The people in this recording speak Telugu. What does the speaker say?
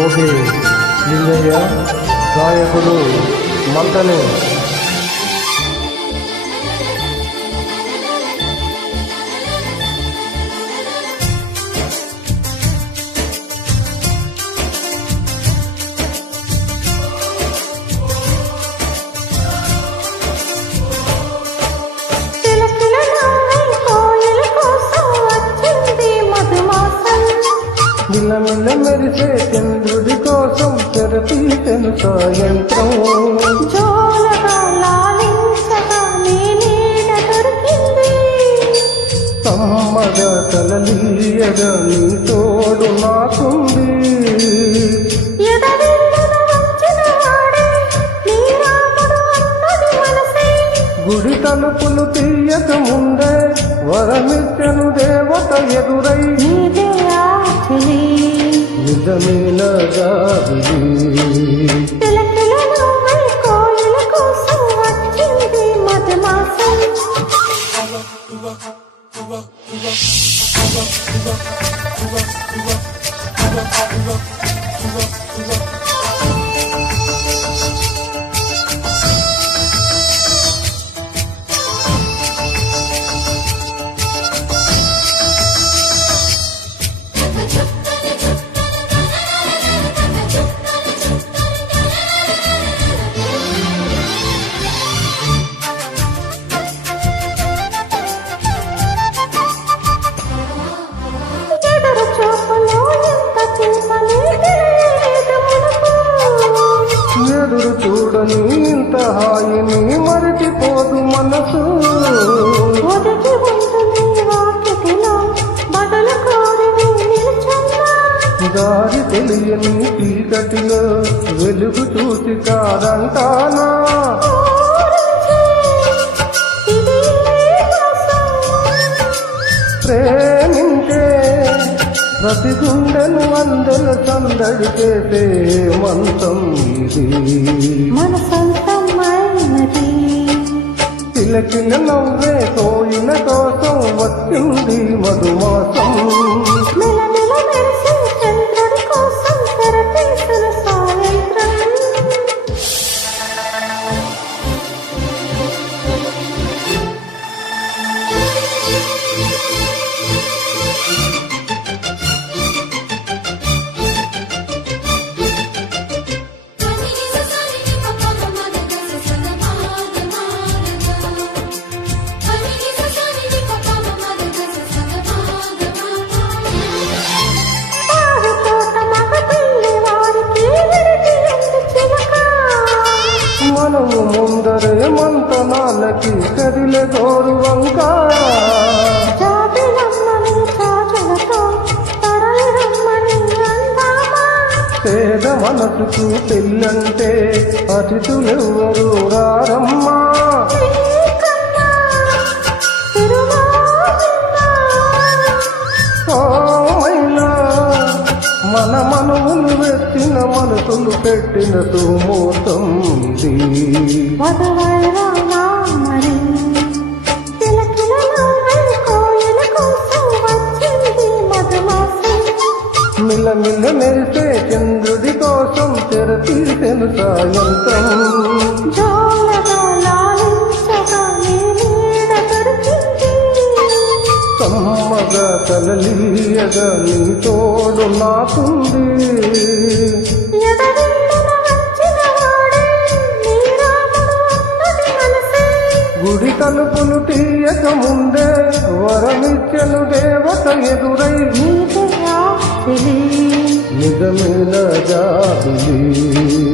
మోగే లింగయ్య, గాయకుడు మంతనే. మిల్లమిల్ల మెరిసే చంద్రుడి కోసం తెరతీసెను సాయంత్రం. సమ్మగా కలలీయగా నీ తోడు నాకుంది. గుడి తలుపులు తీయక ముందే వరమిచ్చను దేవత ఎదురై నిజమేన ఎదురు చూడని ఇంత హాయిని మరచిపోదు మనసు. దారి తెలియని చీకటిలో వెలుగు చూసి కాదంటానా. ప్రేమించే ప్రతి గుండెను అందెల సందడి చేసే మంత్రం ఇది. మన సొంతమైనది. కిలకిల నవ్వే కోయిల కోసం వచ్చింది మధుమాసం. మిలమిల మెరిసే చంద్రుడి కోసం తెరతీసిన సాయంత్రం. మనము ముందరే మంతనాలకి కదిలే గౌరవంక. పేద మనసుకు పెళ్ళంటే అతిథులెవ్వరు రారమ్మా. మన మనవులు వెచ్చిన మనసులు పెట్టిన సుమూర్తం ఇది. మిల్లమిల్ల మెరిసే చంద్రుడి కోసం తెరతీసెను సాయంత్రం. సమ్మగా కలలీయగా నీ తోడు నాకుంది. గుడి తలుపులు తీయక ముందే వరమిచ్చను దేవత ఎదురై నిజమేన నిజమేన జాబిలి.